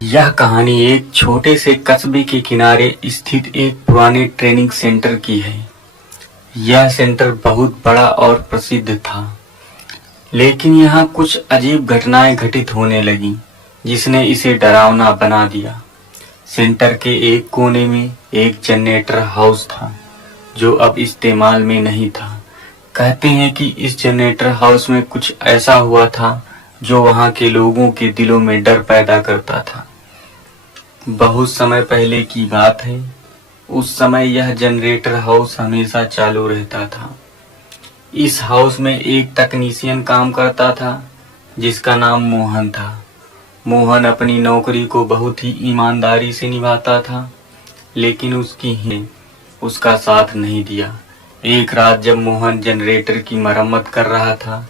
यह कहानी एक छोटे से कस्बे के किनारे स्थित एक पुराने ट्रेनिंग सेंटर की है। यह सेंटर बहुत बड़ा और प्रसिद्ध था, लेकिन यहाँ कुछ अजीब घटनाएं घटित होने लगीं, जिसने इसे डरावना बना दिया। सेंटर के एक कोने में एक जनरेटर हाउस था, जो अब इस्तेमाल में नहीं था। कहते हैं कि इस जनरेटर हाउस में कुछ ऐसा हुआ था जो वहाँ के लोगों के दिलों में डर पैदा करता था। बहुत समय पहले की बात है। उस समय यह जनरेटर हाउस हमेशा चालू रहता था। इस हाउस में एक तकनीशियन काम करता था, जिसका नाम मोहन था। मोहन अपनी नौकरी को बहुत ही ईमानदारी से निभाता था, लेकिन उसकी ही उसका साथ नहीं दिया। एक रात जब मोहन जनरेटर की मरम्मत कर रहा था,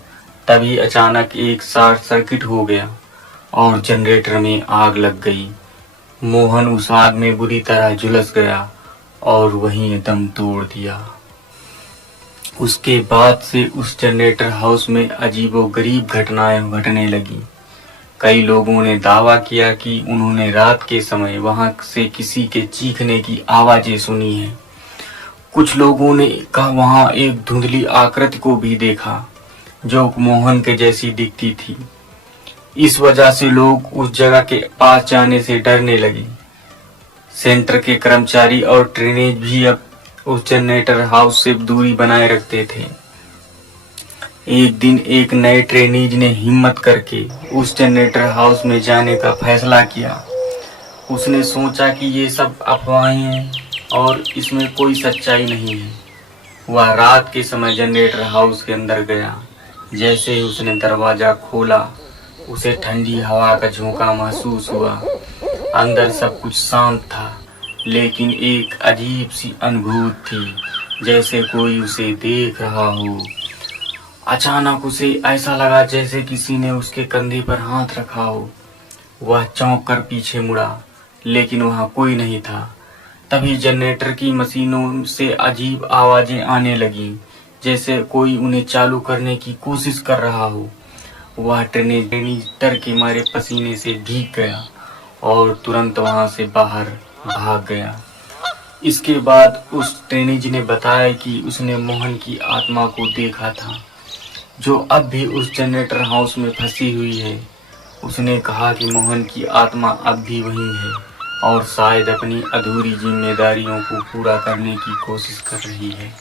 तभी अचानक एक शॉर्ट सर्किट हो गया और जनरेटर में आग लग गई। मोहन उस आग में बुरी तरह झुलस गया और वहीं दम तोड़ दिया। उसके बाद से उस जनरेटर हाउस में अजीबोगरीब घटनाएं घटने लगी। कई लोगों ने दावा किया कि उन्होंने रात के समय वहां से किसी के चीखने की आवाजें सुनी हैं। कुछ लोगों ने कहा वहां एक धुंधली आकृति को भी देखा, जो मोहन के जैसी दिखती थी। इस वजह से लोग उस जगह के पास जाने से डरने लगे। सेंटर के कर्मचारी और ट्रेनेज भी अब उस जनरेटर हाउस से दूरी बनाए रखते थे। एक दिन एक नए ट्रेनीज ने हिम्मत करके उस जनरेटर हाउस में जाने का फैसला किया। उसने सोचा कि ये सब अफवाहें हैं और इसमें कोई सच्चाई नहीं है। वह रात के समय जनरेटर हाउस के अंदर गया। जैसे ही उसने दरवाजा खोला, उसे ठंडी हवा का झोंका महसूस हुआ। अंदर सब कुछ शांत था, लेकिन एक अजीब सी अनुभूति थी, जैसे कोई उसे देख रहा हो। अचानक उसे ऐसा लगा जैसे किसी ने उसके कंधे पर हाथ रखा हो। वह चौंक कर पीछे मुड़ा, लेकिन वहां कोई नहीं था। तभी जनरेटर की मशीनों से अजीब आवाजें आने लगीं, जैसे कोई उन्हें चालू करने की कोशिश कर रहा हो। वह ट्रेनी डर के मारे पसीने से भीग गया और तुरंत वहां से बाहर भाग गया। इसके बाद उस ट्रेनीज ने बताया कि उसने मोहन की आत्मा को देखा था, जो अब भी उस जनरेटर हाउस में फंसी हुई है। उसने कहा कि मोहन की आत्मा अब भी वहीं है और शायद अपनी अधूरी जिम्मेदारियों को पूरा करने की कोशिश कर रही है।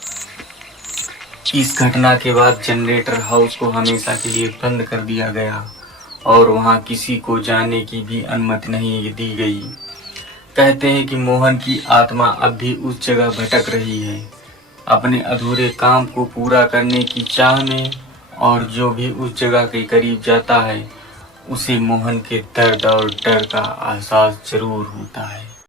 इस घटना के बाद जनरेटर हाउस को हमेशा के लिए बंद कर दिया गया और वहां किसी को जाने की भी अनुमति नहीं दी गई। कहते हैं कि मोहन की आत्मा अब भी उस जगह भटक रही है, अपने अधूरे काम को पूरा करने की चाह में, और जो भी उस जगह के करीब जाता है, उसे मोहन के दर्द और डर का एहसास जरूर होता है।